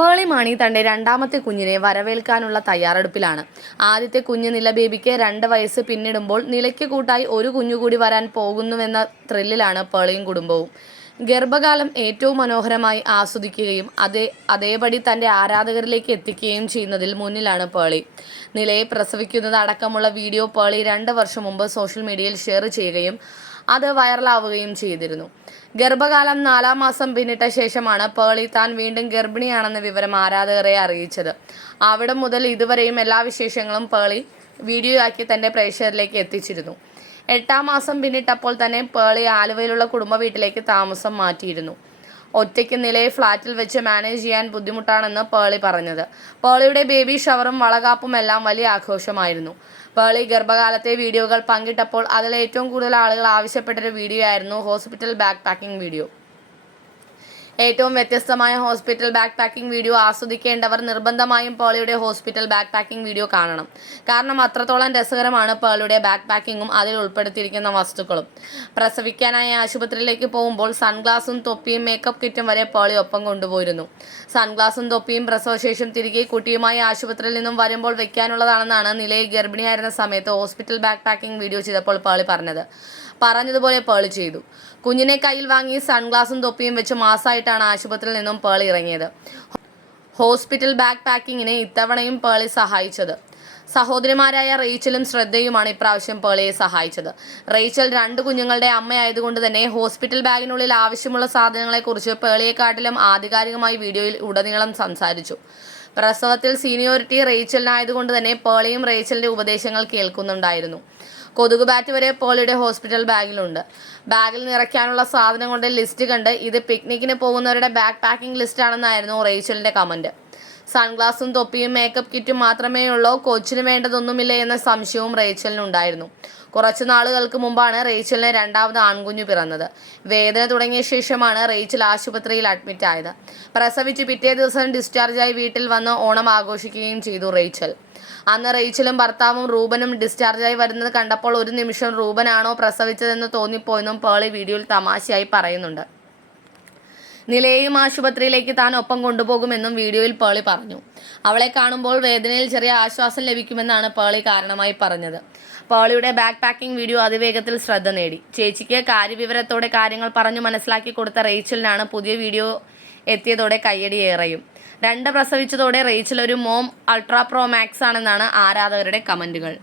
പേളി മാണി തന്റെ രണ്ടാമത്തെ കുഞ്ഞിനെ വരവേൽക്കാനുള്ള തയ്യാറെടുപ്പിലാണ്. ആദ്യത്തെ കുഞ്ഞു നില ബേബിക്ക് രണ്ട് വയസ്സ് പിന്നിടുമ്പോൾ നിലയ്ക്ക് കൂട്ടായി ഒരു കുഞ്ഞു കൂടി വരാൻ പോകുന്നുവെന്ന ത്രില്ലിലാണ് പേളിയും കുടുംബവും. ഗർഭകാലം ഏറ്റവും മനോഹരമായി ആസ്വദിക്കുകയും അതേ അതേപടി തന്റെ ആരാധകരിലേക്ക് എത്തിക്കുകയും ചെയ്യുന്നതിൽ മുന്നിലാണ് പേളി. നിലയെ പ്രസവിക്കുന്നത് അടക്കമുള്ള വീഡിയോ പേളി രണ്ട് വർഷം മുമ്പ് സോഷ്യൽ മീഡിയയിൽ ഷെയർ ചെയ്യുകയും അത് വൈറലാവുകയും ചെയ്തിരുന്നു. ഗർഭകാലം നാലാം മാസം പിന്നിട്ട ശേഷമാണ് പേളി താൻ വീണ്ടും ഗർഭിണിയാണെന്ന വിവരം ആരാധകരെ അറിയിച്ചത്. അവിടെ മുതൽ ഇതുവരെയും എല്ലാ വിശേഷങ്ങളും പേളി വീഡിയോയാക്കി തന്റെ പ്രേക്ഷകരിലേക്ക് എത്തിച്ചിരുന്നു. എട്ടാം മാസം പിന്നിട്ടപ്പോൾ തന്നെ പേളി ആലുവയിലുള്ള കുടുംബ വീട്ടിലേക്ക് താമസം മാറ്റിയിരുന്നു. ഒറ്റയ്ക്ക് നിലയെ ഫ്ളാറ്റിൽ വെച്ച് മാനേജ് ചെയ്യാൻ ബുദ്ധിമുട്ടാണെന്ന് പേളി പറഞ്ഞത്. പേളിയുടെ ബേബി ഷവറും വളകാപ്പും എല്ലാം വലിയ ആഘോഷമായിരുന്നു. പേളി ഗർഭകാലത്തെ വീഡിയോകൾ പങ്കിട്ടപ്പോൾ അതിൽ ഏറ്റവും കൂടുതൽ ആളുകൾ ആവശ്യപ്പെട്ടൊരു വീഡിയോ ആയിരുന്നു ഹോസ്പിറ്റൽ ബാക്ക് പാക്കിംഗ് വീഡിയോ. ഏറ്റവും വ്യത്യസ്തമായ ഹോസ്പിറ്റൽ ബാക്ക് പാക്കിംഗ് വീഡിയോ ആസ്വദിക്കേണ്ടവർ നിർബന്ധമായും പേളിയുടെ ഹോസ്പിറ്റൽ ബാക്ക് പാക്കിംഗ് വീഡിയോ കാണണം. കാരണം അത്രത്തോളം രസകരമാണ് പേളിയുടെ ബാക്ക് പാക്കിങ്ങും അതിൽ ഉൾപ്പെടുത്തിയിരിക്കുന്ന വസ്തുക്കളും. പ്രസവിക്കാനായി ആശുപത്രിയിലേക്ക് പോകുമ്പോൾ സൺഗ്ലാസും തൊപ്പിയും മേക്കപ്പ് കിറ്റും വരെ പേളി ഒപ്പം കൊണ്ടുപോയിരുന്നു. സൺഗ്ലാസും തൊപ്പിയും പ്രസവശേഷം തിരികെ കുട്ടിയുമായി ആശുപത്രിയിൽ നിന്നും വരുമ്പോൾ വെക്കാനുള്ളതാണെന്നാണ് നിലയിൽ ഗർഭിണിയായിരുന്ന സമയത്ത് ഹോസ്പിറ്റൽ ബാക്ക് പാക്കിംഗ് വീഡിയോ ചെയ്തപ്പോൾ പേളി പറഞ്ഞത്. പറഞ്ഞതുപോലെ പേളി ചെയ്തു. കുഞ്ഞിനെ കയ്യിൽ വാങ്ങി സൺഗ്ലാസും തൊപ്പിയും വെച്ച് മാസമായിട്ടാണ് ആശുപത്രിയിൽ നിന്നും പേൾ ഇറങ്ങിയത്. ഹോസ്പിറ്റൽ ബാഗ് പാക്കിങ്ങിന് ഇത്തവണയും പേളി സഹായിച്ചത്. സഹോദരിമാരായ റേച്ചലും ശ്രദ്ധയുമാണ് ഇപ്രാവശ്യം പേളിയെ സഹായിച്ചത്. റേച്ചൽ രണ്ട് കുഞ്ഞുങ്ങളുടെ അമ്മയായതുകൊണ്ട് തന്നെ ഹോസ്പിറ്റൽ ബാഗിനുള്ളിൽ ആവശ്യമുള്ള സാധനങ്ങളെക്കുറിച്ച് പേളിയെക്കാട്ടിലും ആധികാരികമായി വീഡിയോയിൽ ഉടനീളം സംസാരിച്ചു. പ്രസവത്തിൽ സീനിയോറിറ്റി റേച്ചലിനായതുകൊണ്ട് തന്നെ പേളിയും റേച്ചലിന്റെ ഉപദേശങ്ങൾ കേൾക്കുന്നുണ്ടായിരുന്നു. കൊതുക് ബാറ്റ് വരെ പോളിയുടെ ഹോസ്പിറ്റൽ ബാഗിലുണ്ട്. ബാഗിൽ നിറയ്ക്കാനുള്ള സാധനം കൊണ്ട് ലിസ്റ്റ് കണ്ട് ഇത് പിക്നിക്കിന് പോകുന്നവരുടെ ബാഗ് പാക്കിംഗ് ലിസ്റ്റ് ആണെന്നായിരുന്നു റേച്ചലിന്റെ കമന്റ് സൺഗ്ലാസും തൊപ്പിയും മേക്കപ്പ് കിറ്റും മാത്രമേ ഉള്ളൂ കൊച്ചിന് വേണ്ടതൊന്നുമില്ല എന്ന സംശയവും റേച്ചലിനുണ്ടായിരുന്നു. കുറച്ചു നാളുകൾക്ക് മുമ്പാണ് റേച്ചലിന് രണ്ടാമത് ആൺകുഞ്ഞു പിറന്നത്. വേദന തുടങ്ങിയ ശേഷമാണ് റേച്ചൽ ആശുപത്രിയിൽ അഡ്മിറ്റ് ആയത്. പ്രസവിച്ച് പിറ്റേ ദിവസം ഡിസ്ചാർജായി വീട്ടിൽ വന്ന് ഓണം ആഘോഷിക്കുകയും ചെയ്തു റേച്ചൽ. അന്ന് റേച്ചലും ഭർത്താവും റൂബനും ഡിസ്ചാർജായി വരുന്നത് കണ്ടപ്പോൾ ഒരു നിമിഷം റൂബനാണോ പ്രസവിച്ചതെന്ന് തോന്നിപ്പോയെന്നും പേളി വീഡിയോയിൽ തമാശയായി പറയുന്നുണ്ട്. നിലയെയും ആശുപത്രിയിലേക്ക് താൻ ഒപ്പം കൊണ്ടുപോകുമെന്നും വീഡിയോയിൽ പേളി പറഞ്ഞു. അവളെ കാണുമ്പോൾ വേദനയിൽ ചെറിയ ആശ്വാസം ലഭിക്കുമെന്നാണ് പേളി കാരണമായി പറഞ്ഞത്. പേളിയുടെ ബാക്ക് പാക്കിംഗ് വീഡിയോ അതിവേഗത്തിൽ ശ്രദ്ധ നേടി. ചേച്ചിക്ക് കാര്യവിവരത്തോടെ കാര്യങ്ങൾ പറഞ്ഞു മനസ്സിലാക്കി കൊടുത്ത റേച്ചലിനാണ് പുതിയ വീഡിയോ എത്തിയതോടെ കയ്യടി ഏറെയും. രണ്ട് പ്രസവിച്ചതോടെ റേച്ചൽ ഒരു മോം അൾട്രാ പ്രോ മാക്സ് ആണെന്നാണ് ആരാധകരുടെ കമന്റുകൾ